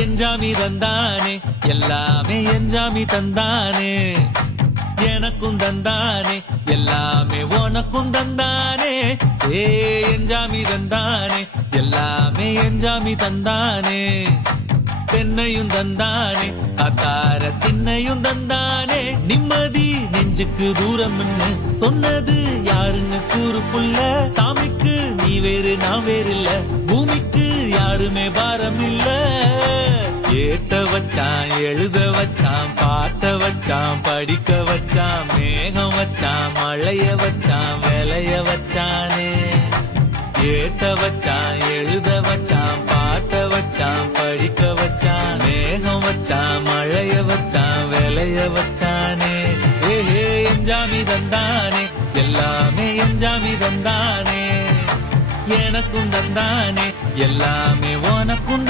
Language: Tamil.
எஞ்சாமி தந்தானே எல்லாமே எஞ்சாமி தந்தானே எனக்கும் தந்தானே எல்லாமே உனக்கும் தந்தானே ஏ எஞ்சாமி தந்தானே எல்லாமே எஞ்சாமி தந்தானே பெண்ணையும் தந்தானே காத்தார திண்ணையும் தந்தானே நிம்மதி நெஞ்சுக்கு தூரம் சொன்னது யாருன்னு கூறு புள்ள சாமிக்கு நீ வேறு நான் வேறு இல்ல பூமிக்கு யாருமே பாரம் இல்ல ஏட்ட வச்சான் எழுத வச்சான் பாட்ட வச்சான் படிக்க வச்சான் மேகம் வச்சான் மழைய வச்சான் விளைய வச்சானே ஏட்ட வச்சான் எழுத வச்சான் பாட்ட வச்சான் படிக்க வச்சான் மேகம் வச்சான் மழைய வச்சான் விளைய வச்சானே ஏஹே எஞ்சாமி தந்தானே எல்லாமே எஞ்சாமி தந்தானே எனக்கும் தந்தானே எல்லாமே உனக்கும்